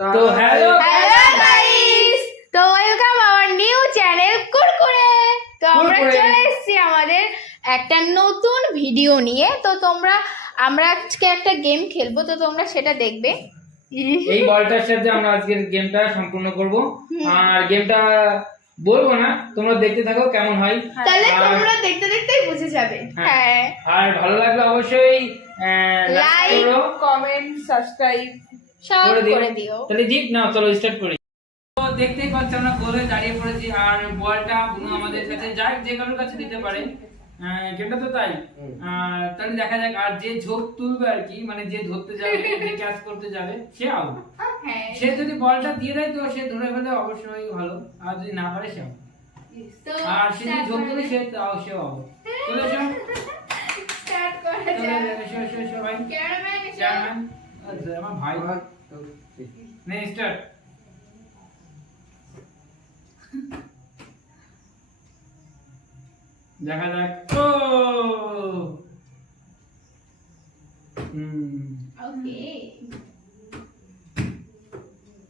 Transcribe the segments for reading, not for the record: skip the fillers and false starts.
তো hello guys, তো welcome our new channel Kurkure. তো আমরা চলে এসেছি আমাদের একটা নতুন ভিডিও নিয়ে। তো আমরা আজকে একটা গেম খেলবো, তো তোমরা সেটা দেখবে। এই বলটার সাথে আমরা আজকের গেমটা সম্পূর্ণ করব। আর গেমটা বলবো না, তোমরা দেখতে থাকো কেমন হয়, তাহলে তোমরা দেখতে দেখতেই বুঝে যাবে। হ্যাঁ, আর ভালো লাগলে অবশ্যই লাইক, কমেন্ট, সাবস্ক্রাইব সব করে দিও। তাহলে জিত না, চলো স্টার্ট করি। তো দেখতেই পাচ্ছ আমরা গোলে দাঁড়িয়ে পড়েছি, আর বলটা বুনু আমাদের কাছে যাই যে কারোর কাছে দিতে পারে। গেমটা তো তাই। তাহলে দেখা যাক, আর যে ঝোপ তুলবে আর কি, মানে যে ধরতে যাবে, যে ক্যাচ করতে যাবে সে আউট। হ্যাঁ, সে যদি বলটা দিয়ে দেয় তো সে ধরে ফেলে অবশ্যই ভালো, আর যদি না পারে সে out। তো আর সে যদি ঝোপ তুলে সে আউট। চলে এসো, স্টার্ট করা চলে যাক। এসো ভাই। ক্যামেরাম্যান এসো। চেয়ারম্যান আমার ভাই নে স্টার্ট। দেখা যাক। ও ওকে,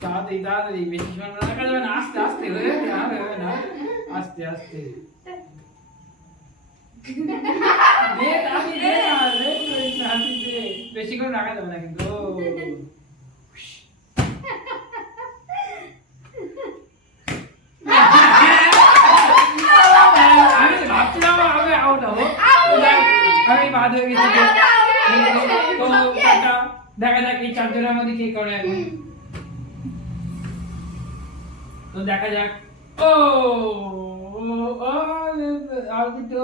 তাড়াতাড়ি বেশি সময় রাখা যাবে না, আস্তে আস্তে হয়ে যাবে না, আস্তে আস্তে দে, তাড়াতাড়ি দে না, তাড়াতাড়ি দে, বেশিক্ষণ রাখা যাবে না কিন্তু। আমি ভাবছিলাম আমি আউট হবো, আমি বাদ হয়ে গেছি। তো দেখা যাক এই চারজনের মধ্যে কে করে এখন। তো দেখা যাক। ও আর একটু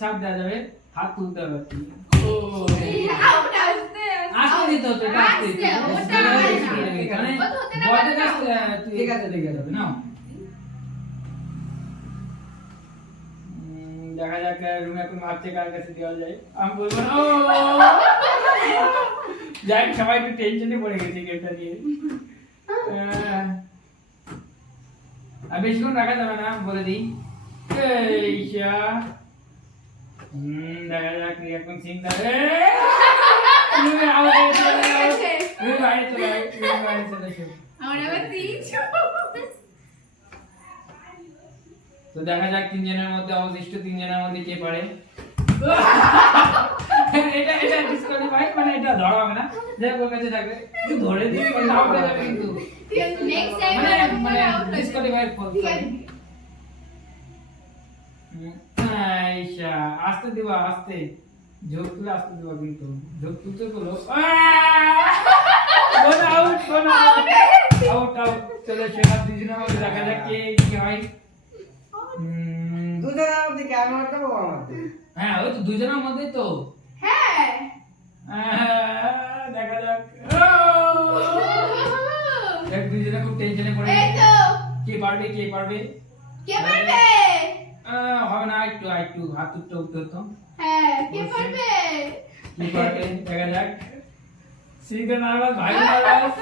চাপ দেওয়া যাবে, হাত তুলতে হবে। ও আস্তে দিতে হতো, এটা আস্তে দিতে ঠিক আছে লেগে যাবে না। দেখা যাক রুমে এখন ভাবছে কার কাছে দেওয়া যায়, আমি বলবো না। যাই, সবাই একটু টেনশনে পড়ে গেছে গেমটা নিয়ে। আর বেশিক্ষণ রাখা যাবে না, বলে দিই। দেখা যাক এখন চিন্তা। তো দেখা যাক তিনজনের মধ্যে, অবশিষ্ট তিনজনের মধ্যে কে পারে। এটা ডিসকোয়ালিফাই, মানে এটা ধরা হবে না, যে ওর কাছে থাকবে একটু ধরে দিই, মানে আউট হয়ে যাবে কিন্তু। নেক্সট টাইম মানে ডিসকোয়ালিফাই করতে হবে। আইসা আস্তে দিবা, আস্তে ঝোঁক তুলে আস্তে দিবা, কিন্তু ঝোঁক তুলতে বলো। Out out. চলে সেটা দুজনের মধ্যে দেখা যাক কে কি হয়। দুজনের মধ্যে কি আমি মারতে পারবো আমাকে? হ্যাঁ, ওই তো দুজনের মধ্যে তো। হ্যাঁ, দেখা যাক। দেখ দুজনে খুব টেনশনে পড়ে এই গেছে। তো কে পারবে কে পারবে? কে পারবে? হবে না, একটু হাত উঠতে হতো। হ্যাঁ, কে পারবে? কি পারবে দেখা যাক। সিধে নার্ভাস, ভাই নার্ভাস।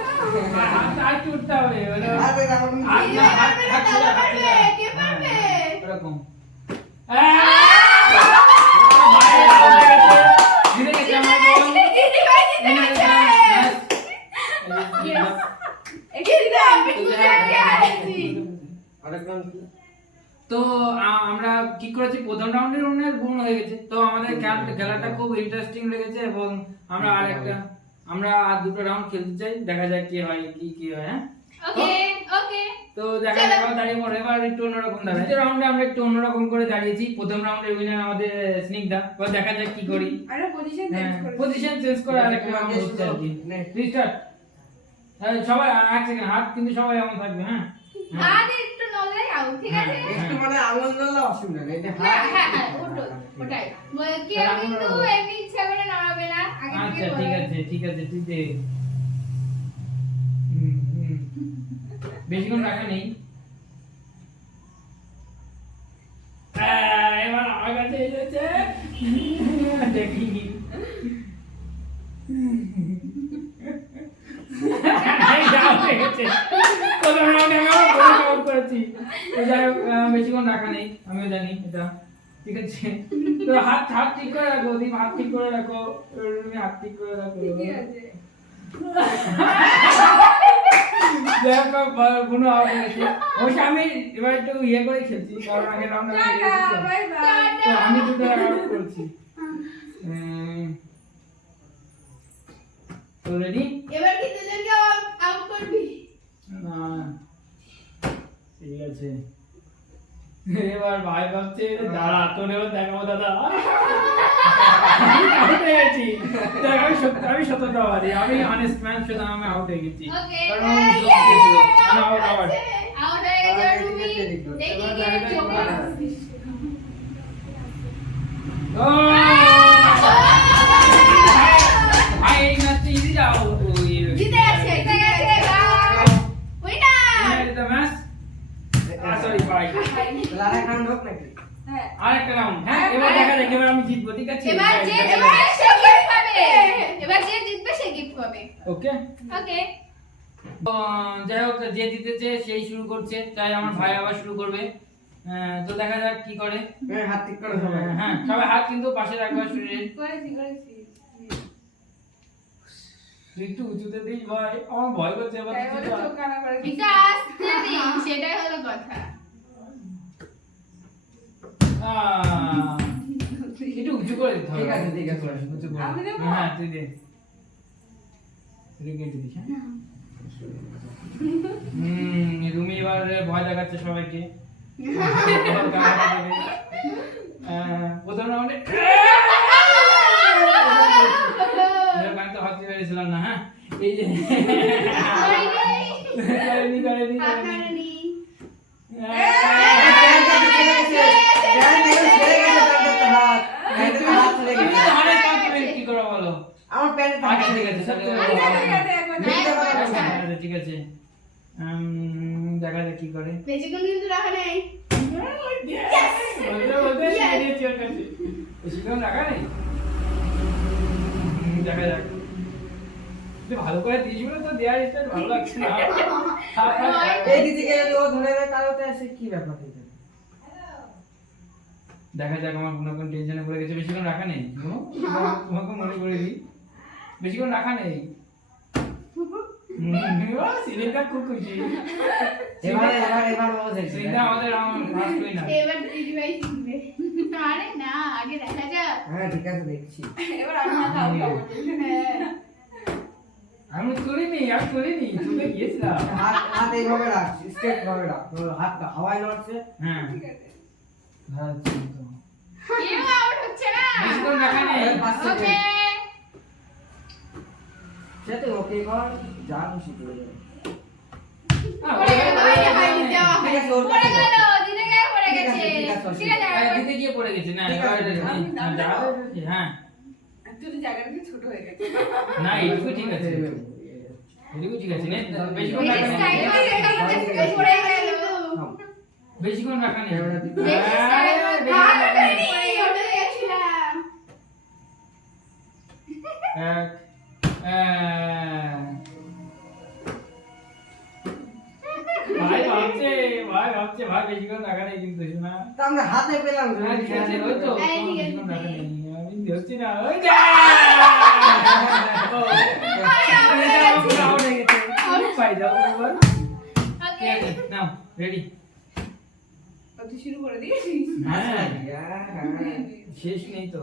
হাত উঠতে হবে, মানে আরে রাউন্ড হাত ছোড়া, কে পারবে? এরকম। তো আমরা কি করেছি, প্রথম রাউন্ডের অনেক গুণ হয়ে গেছে। তো আমাদের খেলাটা খুব ইন্টারেস্টিং লেগেছে, এবং আমরা আর দুটো রাউন্ড খেলতে চাই। দেখা যাক কি হয়, কি হয়। হ্যাঁ, ওকে ওকে, তো দেখা যাক। দাঁড়িয়ে পড়ে এবার একটু অন্যরকম দাঁড়ায়। দ্বিতীয় রাউন্ডে আমরা একটু অন্যরকম করে দাঁড়িয়েছি। প্রথম রাউন্ডের উইনার আমাদের স্নিগ্ধা। এবার দেখা যাক কি করি। আরে পজিশন চেঞ্জ করে পজিশন চেঞ্জ করে আরেকটা রাউন্ড হচ্ছে আর কি। স্টার্ট। সবাই এক সেকেন্ড, হাত কিন্তু সবাই এমন থাকবে। হ্যাঁ, হাত একটু নড়লেই আউট, ঠিক আছে? একটু মানে আঙুল নাড়লে অসুবিধা নেই, এটা হ্যাঁ হাত হ্যাঁ হ্যাঁ, ওটাই কেউ কিন্তু এমনি ইচ্ছা করে নড়াবে না, আগে থেকে আচ্ছা ঠিক আছে তুই দে। বেশিক্ষণ রাখা নেই। এবার আমার কাছে এসেছে, দেখি। বেশিক্ষণ রাখা নেই, আমিও জানি এটা। ঠিক আছে, তো হাত ঠিক করে রাখো, দীপ হাত ঠিক করে রাখো, হাত ঠিক করে রাখো। ঠিক আছে দেখো বুনো আউট হয়ে গেছে। অবশ্য আমি এবার একটু ইয়ে করে খেলছি, কারণ আগের রাউন্ডে তো আমি দুটো আউট করেছি। তো রেডি? এবার কি দুজনকে আউট করবি? না ঠিক আছে, এবার ভাই ভাবছে দাঁড়া তোর এবার দেখাবো দাদা। আউট হয়ে গেছি। দেখ আমি সত্যতাবাদী, আমি অনেস্ট ম্যান, সুতরাং আমি আউট হয়ে গেছি। ওকে কারণ আমি জোর দিয়েছিল। আমি আউট আউট হয়ে গেছে রুমি। দেখি কি চোখে ভাই এই ম্যাচটা ইজি যাও। জিতে গেছে উইনার। সরি ভাই, লারা খান হোক নাকি? আরেকটা রাউন্ড। হ্যাঁ এবার দেখা যাক, এবার আমি জিতবো, ঠিক আছে? এবার যে সে গিফট পাবে। এবার যে জিতবে সে গিফট পাবে। ওকে ওকে যাই হোক, যে জিতেছে সেই শুরু করছে, তাই আমার ভাই আবার শুরু করবে। তো দেখা যাক কি করে। হাত ঠিক করে সবাই। হ্যাঁ সবাই হাত কিন্তু পাশে রাখবে শরীরে। একটু উঁচুতে দিই ভাই, আমার ভয় করছে এবার। একটু আস্তে দিন, সেটাই হলো কথা। একটু উঁচু করে দিতে হবে। ঠিক আছে, ঠিক আছে। উঁচু করে। আমি দেবো? হ্যাঁ তুই দে। রেখে দিস, হ্যাঁ। রুমি এবার ভয় দেখাচ্ছে সবাইকে। প্রথম রাউন্ডে আমি তো ভাবতে পেরেছিলাম না। হ্যাঁ এই যে করেনি। কি করো বলো? আমার প্যান্ট আচ্ছা ঠিক আছে, ঠিক আছে। দেখা যাক কি করে। বেশিক্ষণ কিন্তু রাখা নেই। বেশিক্ষণ রাখা নেই। দেখা যাক। ভালো করে দিস বলে তো দেওয়ার ইচ্ছা ভালো লাগছে না। এই দিকে ও ধরে নেয়, কারোতে এসে কি ব্যাপার এটা? দেখা যাক, আমার কোনো কোন টেনশনে পড়ে গেছে। বেশিক্ষণ রাখা নেই, তোমাকে মনে করে দিই, বেশিক্ষণ রাখা নেই। সিলেক্টটা খুব খুশি। এবার ও দেখছে। সিলেক্টটা আমাদের ফার্স্ট উইনার। এবার দিদি ভাই জিতবে। আরে না, আগে দেখা যাক। হ্যাঁ ঠিক আছে, দেখছি। আমি তুলিনি, তুলে গিয়েছিলাম। হাত এইভাবে রাখ, স্ট্রেট ভাবে রাখ। তোর হাতটা হাওয়ায় নড়ছে। হ্যাঁ কেউ আউট হচ্ছে না। বেশিক্ষণ রাখা নেই। ওকে সে তো ওকে কর, যা খুশি করে দে। পড়ে গেল, ভাই দিতে হবে। ঠিক আছে, ওর পড়ে কাছে গেল, দিতে গিয়ে পড়ে ঠিক আছে, গেছে। ঠিক আছে, ঠিক আছে, আরে দিতে গিয়ে পড়ে গেছে না। ঠিক আছে, ঠিক আছে। হ্যাঁ ছোট হয়ে গেছে। না এইটুকু ঠিক আছে, এইটুকু ঠিক আছে। নে বেশিক্ষণ বেশি রাখা স্টাইল নেই। করে রেখে পড়ে গেল। বেশিক্ষণ রাখা নেই। বেশি স্টাইল করে পড়ে গেছিলাম। ভাই বেশিক্ষণ রাখা নেই কিন্তু শোনা। তা আমরা হাতে পেলাম। হ্যাঁ, ঠিক আছে, ওই তো হ্যাঁ, ঠিক আছে, বেশিক্ষণ রাখা ঠিক আছে। নেই। আমি ধরছি না, ওই যা। আউট হয়ে গেছে। পাই যাও এবার। ঠিক আছে, নাও রেডি। তুই শুরু করে দিয়েছিস? হ্যাঁ হ্যাঁ। শেষ নেই তো।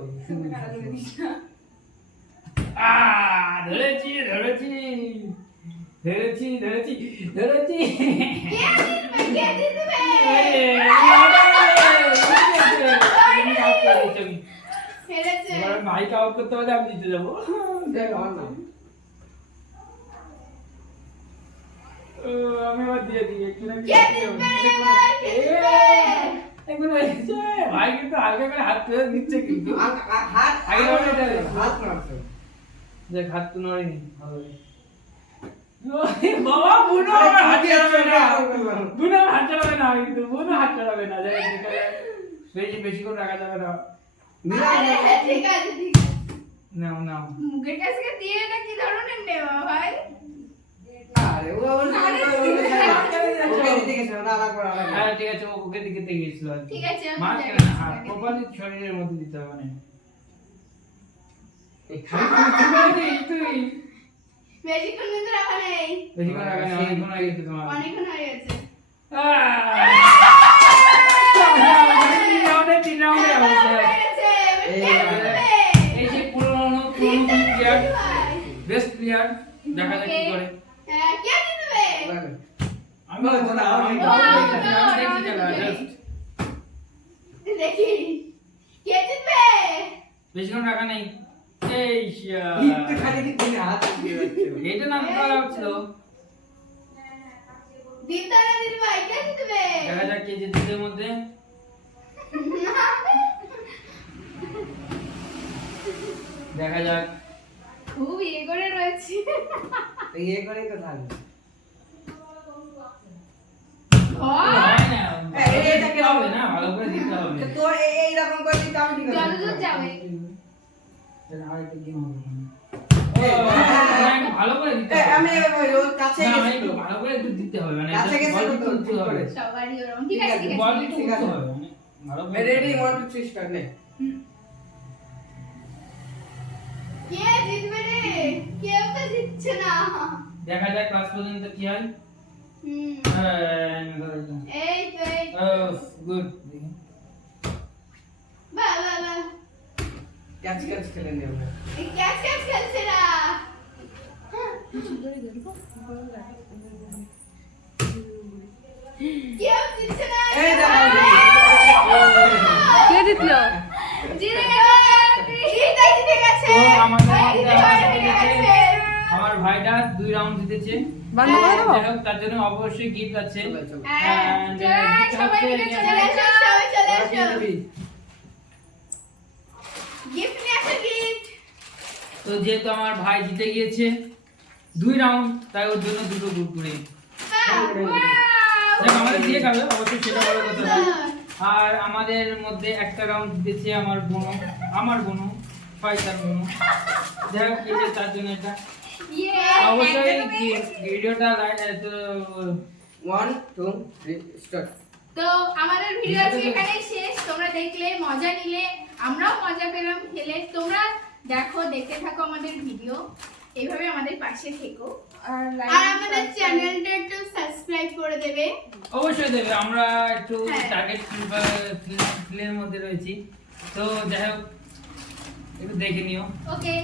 ধরেছি। কে জিতবে? হেরেছে। এবার মাইক আউট করতে হবে, আমি জিতে যাবো। দেখ আমার নাম। আমি আবার দিয়ে দিই একটু না। কে জিতবে? কে জিতবে? ভাই কিন্তু হালকা করে হাত তুলে দিচ্ছে কিন্তু। হাত আগে ওটা দে। হাত নাড়ছে। দেখ হাত তো নড়েনি। ভালো রে। বাবা বুনো আমার হাত চালাবে না। বুনো হাত চালাবে না কিন্তু। বুনো হাত চালাবে না। বেশি করে রাখা যাবে না। আরে, ঠিক আছে, ঠিক আছে। নাও। মুখের কাছে দিয়ে এটা কি ধরনের নেওয়া ভাই? আরে ও ওর ওকে দিতে গেছে, ওটা আলাদা করে আলাদা। হ্যাঁ ঠিক আছে, ওকে দিকে গেছিল আর কি। ঠিক আছে, আমি মাছ যাই। কেন না, হাত প্রপারলি শরীরের মধ্যে দিতে হবে না। তুই বেশিক্ষণ কিন্তু রাখা নেই। বেশিক্ষণ রাখা নেই, অনেকক্ষণ হয়ে গেছে তোমার। অনেকক্ষণ হয়ে গেছে। তিন রাউন্ডে অবস্থা। হয়ে গেছে, এই কে জিতবে? এই যে পুরনো প্লেয়ার, বেস্ট প্লেয়ার, দেখা যাক কি করে। হ্যাঁ, কে জিতবে? আমি বলবো না, আমি দেখছি খেলা, just। দেখি কে জিতবে? বেশিক্ষণ রাখা নেই। এই একটু খালি দিতে হাত দিয়ে যাচ্ছে। এটা নাম করা হচ্ছিল। দিদা না দিদিভাই, কে জিতবে? দেখা যাক কে জিতবে মধ্যে। দেখা যাক। খুব ইয়ে করে রয়েছে। এই এ করেই তো থাকবে। হয় না, এটা দিতে হবে না, ভালো করে দিতে হবে। তো তোর এইরকম করে দিতে আমি ঠিক আছে। যতদূর যাবে। এটা আরেকটা গেম হবে। এই, না, ভালো করে দিতে এই, হবে। আমি ওর কাছে না, গেছি একটু তো। ভালো করে একটু দিতে হবে, মানে কাছে গেছে বল তো একটু উঁচু হবে। সবারই ওরকম। ঠিক আছে, ঠিক আছে। বল একটু ঠিক উঁচু আছে। হবে, মানে ভালো করে রেডি 1 2 3 স্টার্ট নে। কে জিতবে রে? কেউ তো জিতছে না। দেখা যাক ক্লাস পর্যন্ত কি হয়। হুম। এই তো এই তো। গুড। বাহ বাহ বাহ। ক্যাচ ক্যাচ খেলে নে আমরা। এই ক্যাচ ক্যাচ খেলছে না। কেউ জিতছে না। এই দেখো। কে জিতলো? জিতে গেছে। জিতে জিতে গেছে। তো আমাদের এই মধ্যে জিতে আমার জিতে জিতেছে। গেছে। আমার ভাইটা 2 রাউন্ড জিতেছে। বন্ধ করে দেবো? যাই হোক, তার জন্য অবশ্যই গিফট আছে। চলো, চলো। হ্যাঁ, And, চলো, gift সবাই হচ্ছে মিলে নিয়ে চলে এসো, সবাই চলে ওরা কি এসো। দিবি? গিফট নিয়ে আসো, গিফট। তো যেহেতু আমার ভাই জিতে গিয়েছে 2 রাউন্ড, তাই ওর জন্য দুটো কুরকুরে। দেখ, আমাদের দিয়ে খাবে অবশ্যই, সেটা বড় কথা না। আর আমাদের মধ্যে একটা রাউন্ড জিতেছে আমার বোনও ফাইটার বোনও। যাই হোক, এই যে তার জন্য এটা অবশ্যই ভিডিওটা লাইক 1 2 3 স্টার্ট। তো আমাদের ভিডিও আজকে এখানেই শেষ। তোমরা দেখলে, মজা নিলে, আমরাও মজা পেলাম খেলে। তোমরা দেখো, দেখতে থাকো আমাদের ভিডিও, এইভাবে আমাদের পাশে থেকো। আর আমাদের চ্যানেলটা একটু সাবস্ক্রাইব করে দেবে। অবশ্যই দেবে। আমরা একটু হ্যাঁ। টার্গেট ফিল্মের মধ্যে রয়েছি, তো যাই হোক একটু দেখে নিও। ওকে।